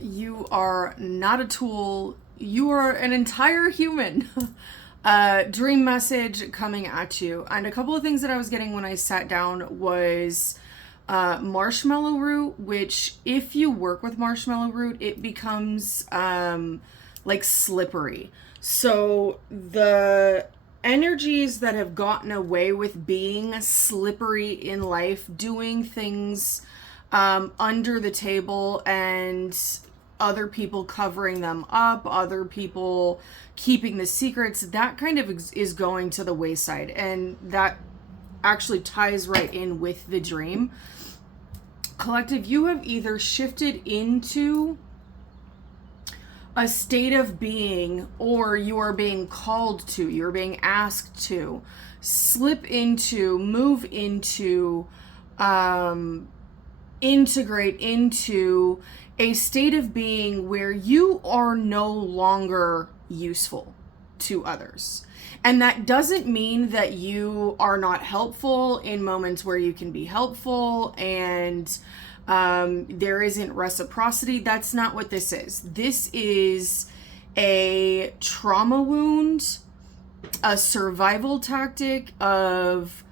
You are not a tool. You are an entire human. Dream message coming at you. And a couple of things that I was getting when I sat down was marshmallow root, which if you work with marshmallow root, it becomes like slippery. So the energies that have gotten away with being slippery in life, doing things under the table and other people covering them up, other people keeping the secrets, that kind of is going to the wayside. And that actually ties right in with the dream. Collective, you have either shifted into a state of being, or you are being called to, you're being asked to slip into, move into, integrate into a state of being where you are no longer useful to others. And that doesn't mean that you are not helpful in moments where you can be helpful and there isn't reciprocity. That's not what this is. This is a trauma wound, a survival tactic of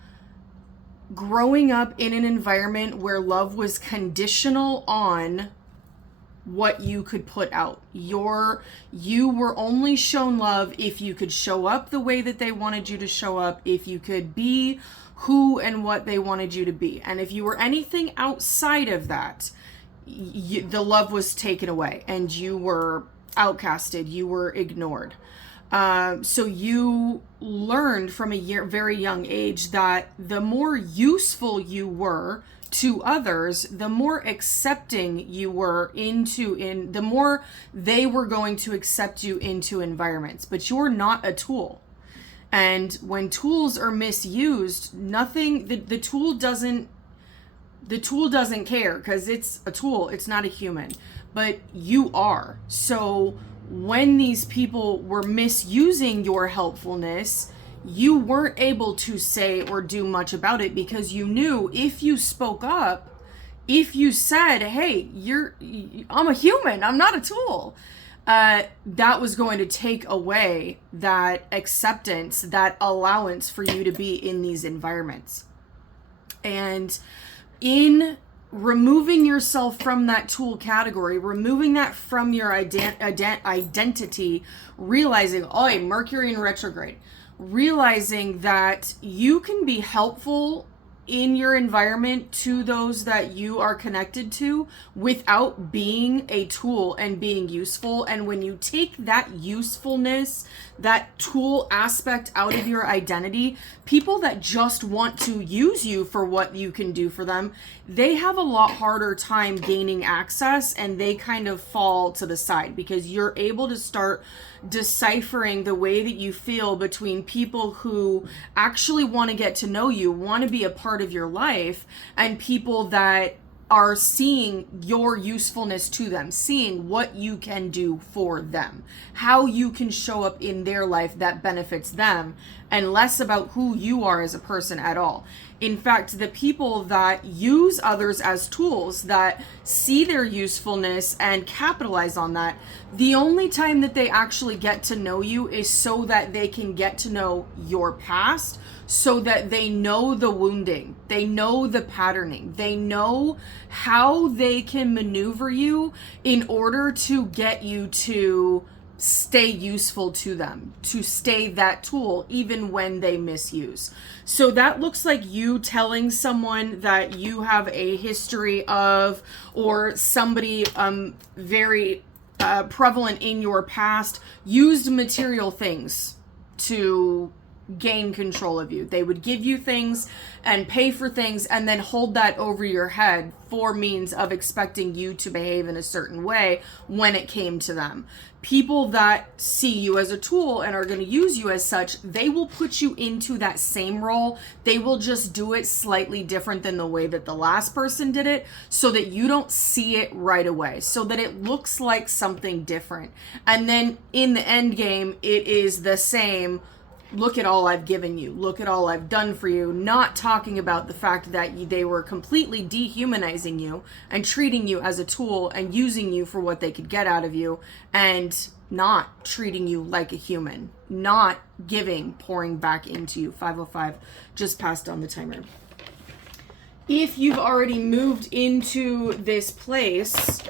growing up in an environment where love was conditional on what you could put out. You were only shown love if you could show up the way that they wanted you to show up, if you could be who and what they wanted you to be. And if you were anything outside of that, the love was taken away and you were outcasted, you were ignored. So you learned from a very young age that the more useful you were to others, the more accepting you were the more they were going to accept you into environments. But you're not a tool. And when tools are misused, the tool doesn't care, because it's a tool, it's not a human, but you are. So when these people were misusing your helpfulness, you weren't able to say or do much about it, because you knew if you spoke up, if you said, hey, I'm a human, I'm not a tool, that was going to take away that acceptance, that allowance for you to be in these environments. And in removing yourself from that tool category, removing that from your identity, realizing, oh, Mercury in retrograde, realizing that you can be helpful in your environment to those that you are connected to without being a tool and being useful. And when you take that usefulness, that tool aspect out of your identity, people that just want to use you for what you can do for them, they have a lot harder time gaining access, and they kind of fall to the side, because you're able to start deciphering the way that you feel between people who actually want to get to know you, want to be a part of your life, and people that are seeing your usefulness to them, seeing what you can do for them, how you can show up in their life that benefits them, and less about who you are as a person at all. In fact, the people that use others as tools, that see their usefulness and capitalize on that, the only time that they actually get to know you is so that they can get to know your past, so that they know the wounding, they know the patterning, they know how they can maneuver you in order to get you to stay useful to them, to stay that tool even when they misuse. So that looks like you telling someone that you have a history of, or somebody very prevalent in your past used material things to gain control of you. They would give you things and pay for things and then hold that over your head for means of expecting you to behave in a certain way when it came to them. People that see you as a tool and are going to use you as such, they will put you into that same role. They will just do it slightly different than the way that the last person did it, so that you don't see it right away, so that it looks like something different. And then in the end game, it is the same look at all I've given you, look at all I've done for you, not talking about the fact that they were completely dehumanizing you and treating you as a tool and using you for what they could get out of you, and not treating you like a human, not giving, pouring back into you. 5:05, just passed on the timer. If you've already moved into this place,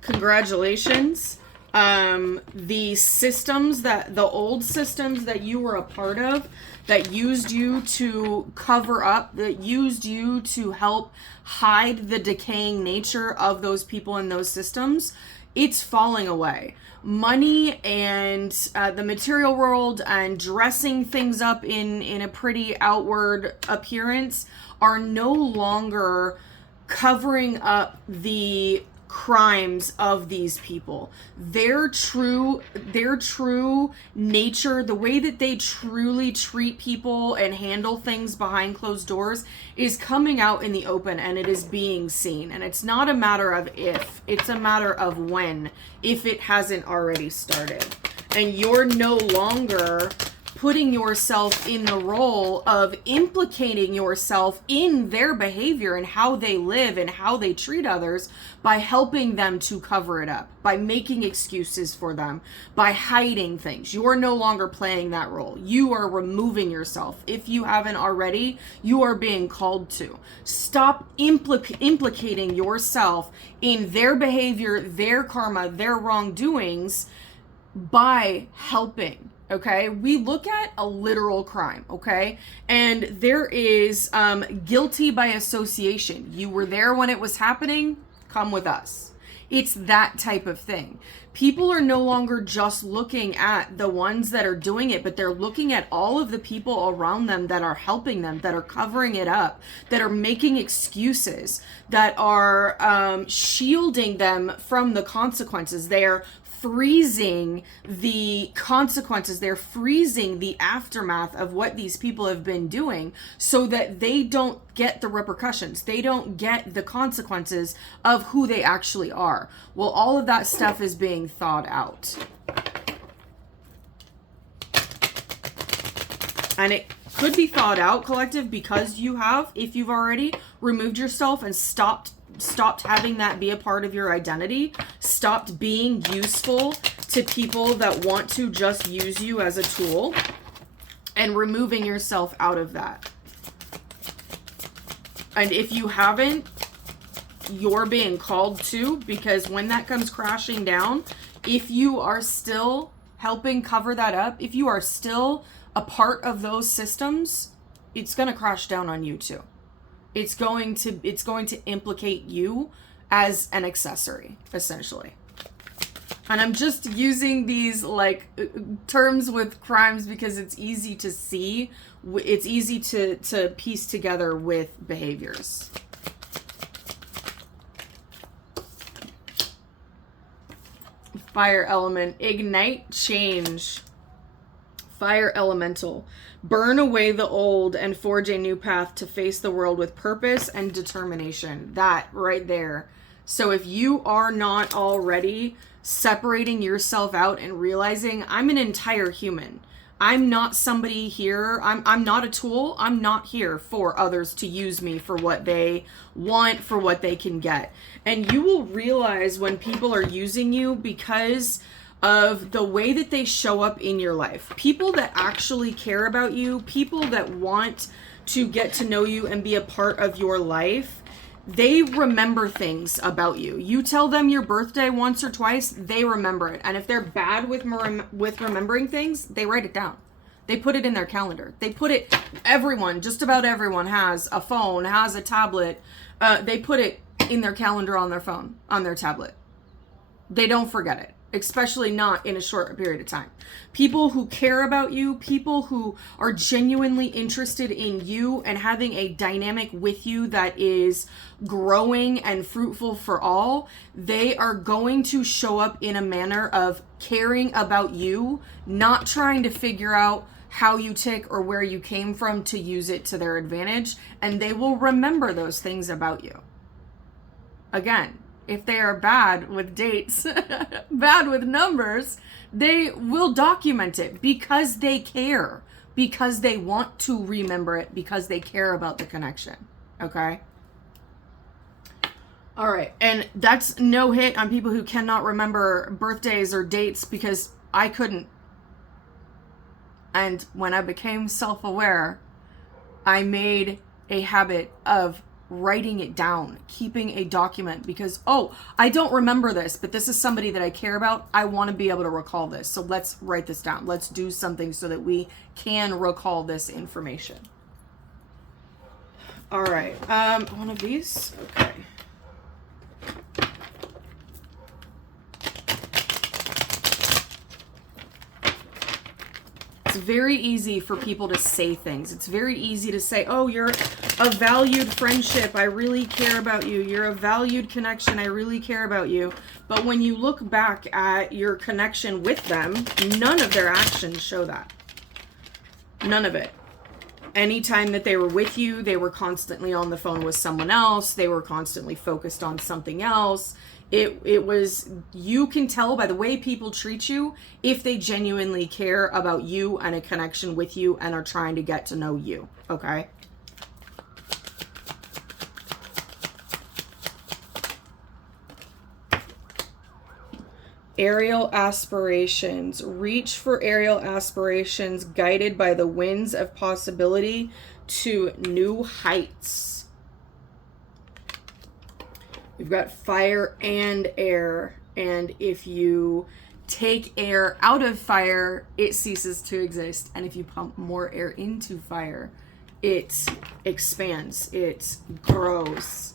congratulations. The old systems that you were a part of, that used you to cover up, that used you to help hide the decaying nature of those people in those systems, it's falling away. Money and the material world and dressing things up in a pretty outward appearance are no longer covering up the crimes of these people. Their true nature, the way that they truly treat people and handle things behind closed doors, is coming out in the open, and it is being seen. And it's not a matter of if, it's a matter of when, if it hasn't already started. And you're no longer putting yourself in the role of implicating yourself in their behavior and how they live and how they treat others by helping them to cover it up, by making excuses for them, by hiding things. You're no longer playing that role. You are removing yourself. If you haven't already, you are being called to. Stop implicating yourself in their behavior, their karma, their wrongdoings by helping. Okay, we look at a literal crime, okay? And there is guilty by association. You were there when it was happening, come with us. It's that type of thing. People are no longer just looking at the ones that are doing it, but they're looking at all of the people around them that are helping them, that are covering it up, that are making excuses, that are shielding them from the consequences. They are freezing the consequences. They're freezing the aftermath of what these people have been doing so that they don't get the repercussions. They don't get the consequences of who they actually are. Well, all of that stuff is being thawed out. And it could be thawed out, collective, because you have, if you've already removed yourself and stopped having that be a part of your identity, stopped being useful to people that want to just use you as a tool, and removing yourself out of that. And if you haven't, you're being called to, because when that comes crashing down, if you are still helping cover that up, if you are still a part of those systems, it's going to crash down on you too. It's going to implicate you as an accessory, essentially. And I'm just using these like terms with crimes because it's easy to see. It's easy to piece together with behaviors. Fire element, ignite change. Fire elemental, burn away the old and forge a new path to face the world with purpose and determination. That right there. So if you are not already separating yourself out and realizing I'm an entire human, I'm not somebody here, I'm not a tool, I'm not here for others to use me for what they want, for what they can get. And you will realize when people are using you because of the way that they show up in your life. People that actually care about you, people that want to get to know you and be a part of your life, they remember things about you. You tell them your birthday once or twice, they remember it. And if they're bad with remembering things, they write it down. They put it in their calendar. They put it, just about everyone has a phone, has a tablet. They put it in their calendar on their phone, on their tablet. They don't forget it. Especially not in a short period of time. People who care about you, people who are genuinely interested in you and having a dynamic with you that is growing and fruitful for all, they are going to show up in a manner of caring about you, not trying to figure out how you tick or where you came from to use it to their advantage, and they will remember those things about you. Again, if they are bad with dates, bad with numbers, they will document it because they care. because they want to remember it, because they care about the connection. Okay? All right. And that's no hit on people who cannot remember birthdays or dates, because I couldn't. And when I became self-aware, I made a habit of writing it down, keeping a document, because, oh, I don't remember this, but this is somebody that I care about. I want to be able to recall this. So let's write this down. Let's do something so that we can recall this information. All right. One of these. Okay. It's very easy for people to say things. It's very easy to say, oh, you're a valued friendship. I really care about you. You're a valued connection. I really care about you. But when you look back at your connection with them, none of their actions show that. None of it. Anytime that they were with you, they were constantly on the phone with someone else. They were constantly focused on something else. It was, you can tell by the way people treat you if they genuinely care about you and a connection with you and are trying to get to know you, okay? Aerial aspirations. Reach for aerial aspirations guided by the winds of possibility to new heights. We've got fire and air, and if you take air out of fire, it ceases to exist, and if you pump more air into fire, it expands, it grows.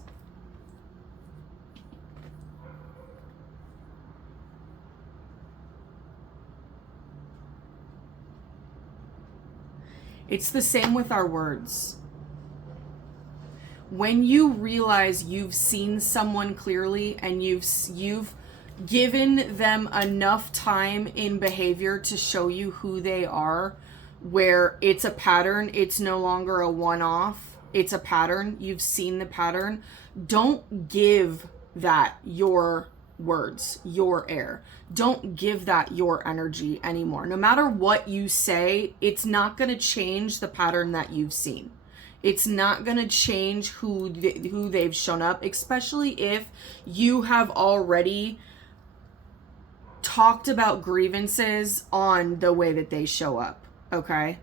It's the same with our words. When you realize you've seen someone clearly and you've given them enough time in behavior to show you who they are, where it's a pattern, it's no longer a one-off, it's a pattern, you've seen the pattern, don't give that your words, your air. Don't give that your energy anymore. No matter what you say, it's not going to change the pattern that you've seen. It's not going to change who they've shown up, especially if you have already talked about grievances on the way that they show up, okay?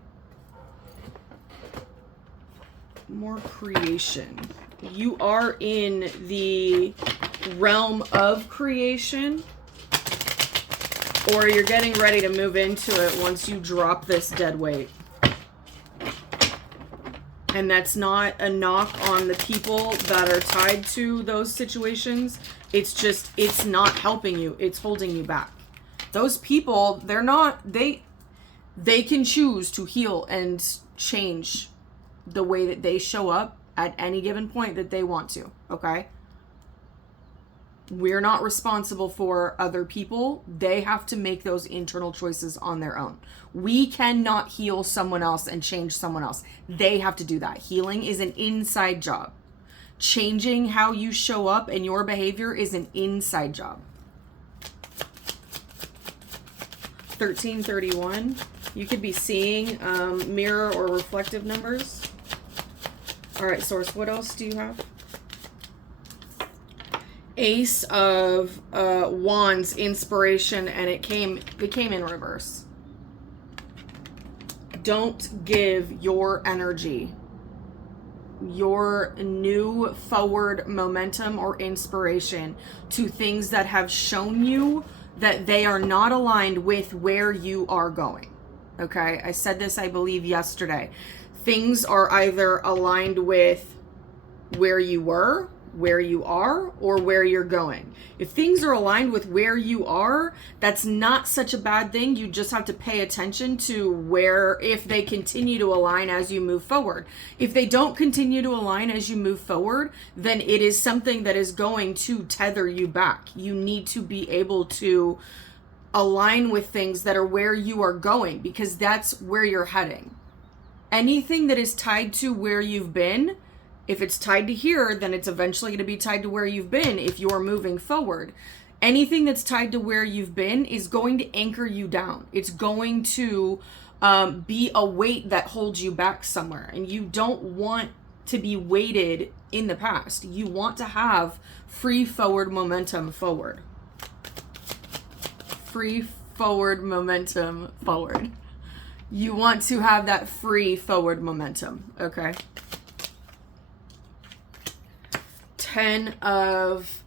More creation. You are in the realm of creation, or you're getting ready to move into it once you drop this dead weight. And that's not a knock on the people that are tied to those situations. It's just, it's not helping you. It's holding you back. Those people, they can choose to heal and change the way that they show up at any given point that they want to, okay? We're not responsible for other people. They have to make those internal choices on their own. We cannot heal someone else and change someone else. They have to do that. Healing is an inside job. Changing how you show up and your behavior is an inside job. 1331. You could be seeing mirror or reflective numbers. All right, source, what else do you have? Ace of Wands, inspiration, and it came in reverse. Don't give your energy, your new forward momentum or inspiration to things that have shown you that they are not aligned with where you are going. Okay, I said this, I believe, yesterday. Things are either aligned with where you were, where you are, or where you're going. If things are aligned with where you are, that's not such a bad thing. You just have to pay attention to where, if they continue to align as you move forward. If they don't continue to align as you move forward, then it is something that is going to tether you back. You need to be able to align with things that are where you are going, because that's where you're heading. Anything that is tied to where you've been, if it's tied to here, then it's eventually going to be tied to where you've been if you're moving forward. Anything that's tied to where you've been is going to anchor you down. It's going to be a weight that holds you back somewhere. And you don't want to be weighted in the past. You want to have free forward momentum forward. Free forward momentum forward. You want to have that free forward momentum, okay? 10 of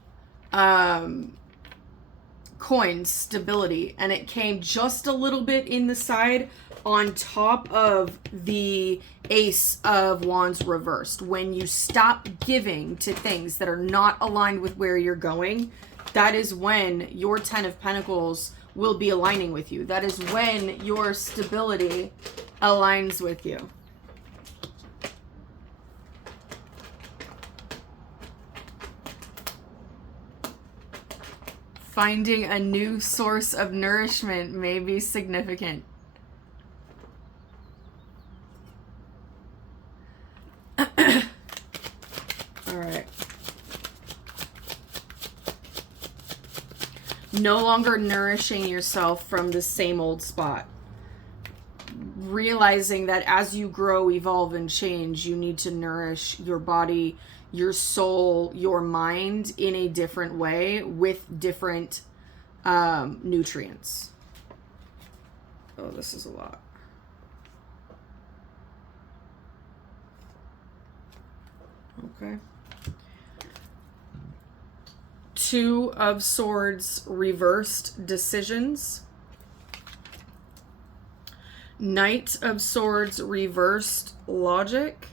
coins, stability, and it came just a little bit in the side on top of the Ace of Wands reversed. When you stop giving to things that are not aligned with where you're going, that is when your 10 of Pentacles will be aligning with you. That is when your stability aligns with you. Finding a new source of nourishment may be significant. All right. No longer nourishing yourself from the same old spot. Realizing that as you grow, evolve, and change, you need to nourish your body, your soul, your mind in a different way with different nutrients. Oh, this is a lot. Okay. 2 of Swords reversed, decisions. Knight of Swords reversed, logic.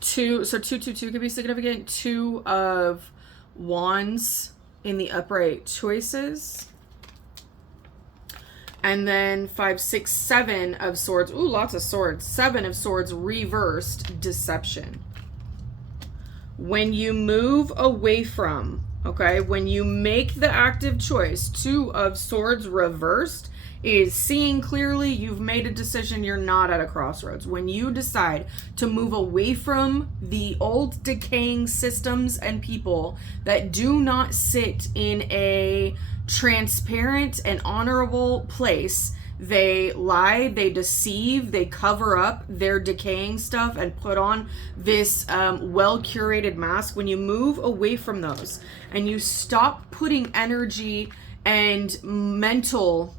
2, so 222 could be significant. 2 of Wands in the upright, choices. And then 5, 6, 7 of Swords. Ooh, lots of swords. 7 of Swords reversed, deception. When you move away from, okay, when you make the active choice, 2 of Swords reversed is seeing clearly, you've made a decision, you're not at a crossroads. When you decide to move away from the old decaying systems and people that do not sit in a transparent and honorable place, they lie, they deceive, they cover up their decaying stuff and put on this well-curated mask. When you move away from those and you stop putting energy and mental,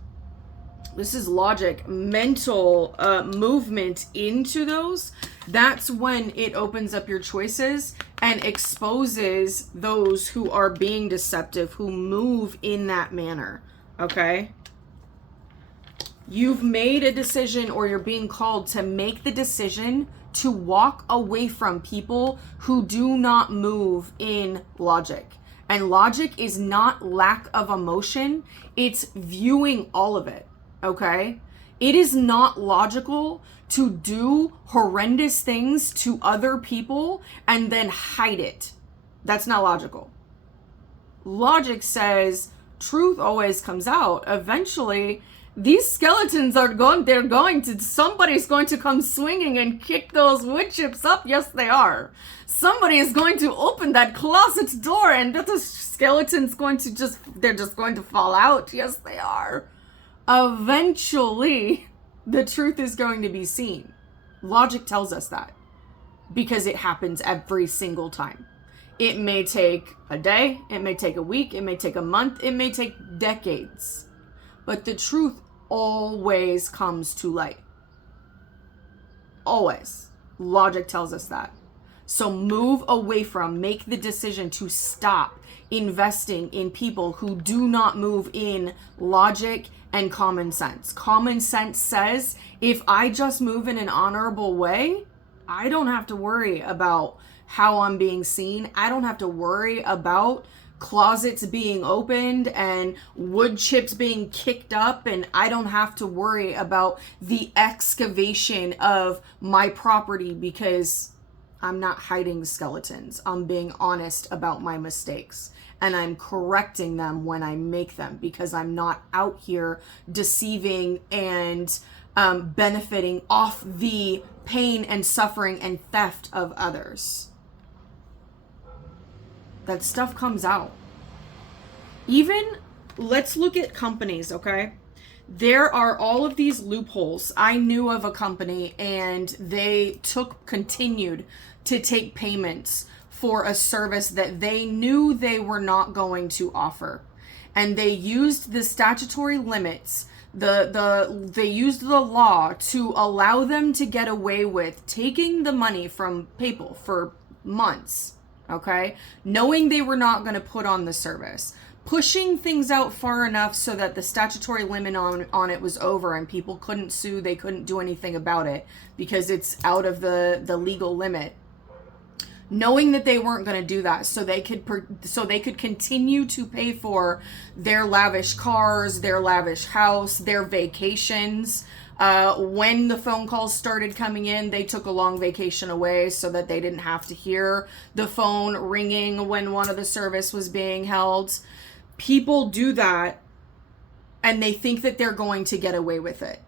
this is logic, mental movement into those, that's when it opens up your choices and exposes those who are being deceptive, who move in that manner, okay? You've made a decision, or you're being called to make the decision to walk away from people who do not move in logic. And logic is not lack of emotion, it's viewing all of it, okay? It is not logical to do horrendous things to other people and then hide it. That's not logical. Logic says truth always comes out. Eventually, these skeletons are somebody's going to come swinging and kick those wood chips up. Yes, they are. Somebody is going to open that closet door and the skeleton's going to they're just going to fall out. Yes, they are. Eventually, the truth is going to be seen. Logic tells us that because it happens every single time. It may take a day, it may take a week, it may take a month, it may take decades. But the truth always comes to light. Always. Logic tells us that. So move away from, make the decision to stop investing in people who do not move in logic and common sense. Common sense says, if I just move in an honorable way, I don't have to worry about how I'm being seen. I don't have to worry about closets being opened and wood chips being kicked up, and I don't have to worry about the excavation of my property because I'm not hiding skeletons. I'm being honest about my mistakes and I'm correcting them when I make them, because I'm not out here deceiving and benefiting off the pain and suffering and theft of others. That stuff comes out. Even, let's look at companies, okay? There are all of these loopholes. I knew of a company and they continued to take payments for a service that they knew they were not going to offer. And they used the statutory limits, they used the law to allow them to get away with taking the money from people for months, okay? Knowing they were not going to put on the service, pushing things out far enough so that the statutory limit on it was over and people couldn't sue, they couldn't do anything about it because it's out of the legal limit. Knowing that they weren't going to do that so they could continue to pay for their lavish cars, their lavish house, their vacations. When the phone calls started coming in, they took a long vacation away so that they didn't have to hear the phone ringing when one of the service was being held. People do that and they think that they're going to get away with it.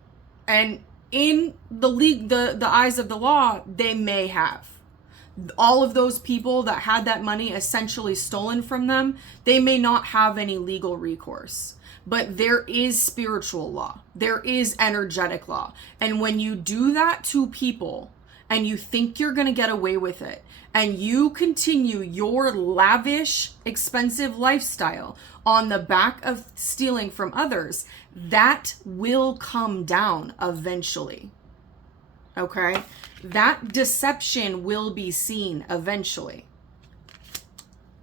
And in the eyes of the law, they may have. All of those people that had that money essentially stolen from them, they may not have any legal recourse. But there is spiritual law. There is energetic law. And when you do that to people and you think you're going to get away with it and you continue your lavish, expensive lifestyle on the back of stealing from others, that will come down eventually. Okay? That deception will be seen eventually.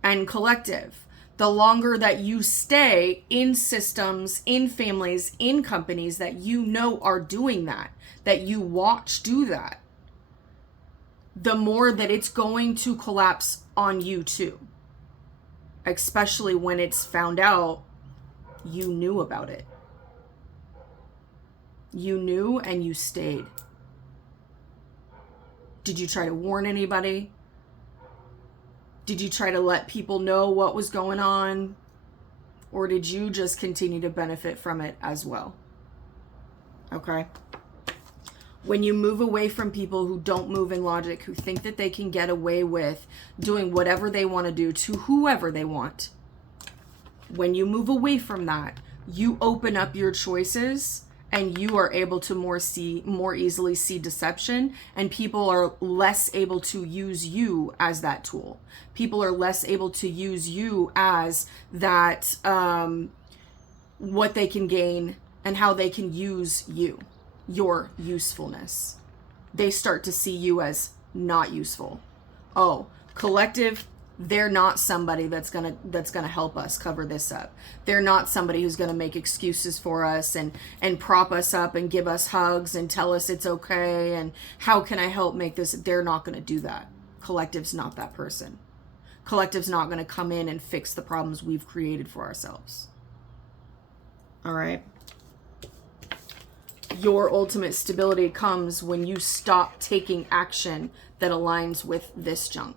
And collective, the longer that you stay in systems, in families, in companies that you know are doing that you watch do that, the more that it's going to collapse on you too. Especially when it's found out you knew about it. You knew and you stayed. Did you try to warn anybody? Did you try to let people know what was going on? Or did you just continue to benefit from it as well? Okay? When you move away from people who don't move in logic, who think that they can get away with doing whatever they want to do to whoever they want, when you move away from that, you open up your choices and you are able to more easily see deception, and people are less able to use you as that tool. People are less able to use you as that, what they can gain and how they can use you, your usefulness. They start to see you as not useful. Oh, collective, they're not somebody that's gonna help us cover this up. They're not somebody who's gonna make excuses for us and prop us up and give us hugs and tell us it's okay and how can I help make this. They're not gonna do that. Collective's not that person. Collective's not gonna come in and fix the problems we've created for ourselves. All right. Your ultimate stability comes when you stop taking action that aligns with this junk.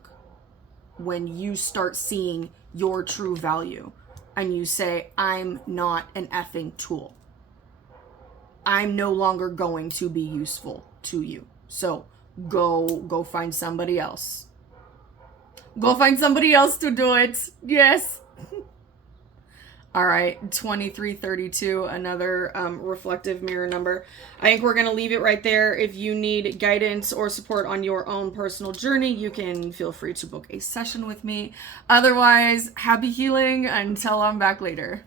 When you start seeing your true value and you say, I'm not an effing tool. I'm no longer going to be useful to you. So go find somebody else. Go find somebody else to do it. Yes. All right, 2332, another reflective mirror number. I think we're going to leave it right there. If you need guidance or support on your own personal journey, you can feel free to book a session with me. Otherwise, happy healing until I'm back later.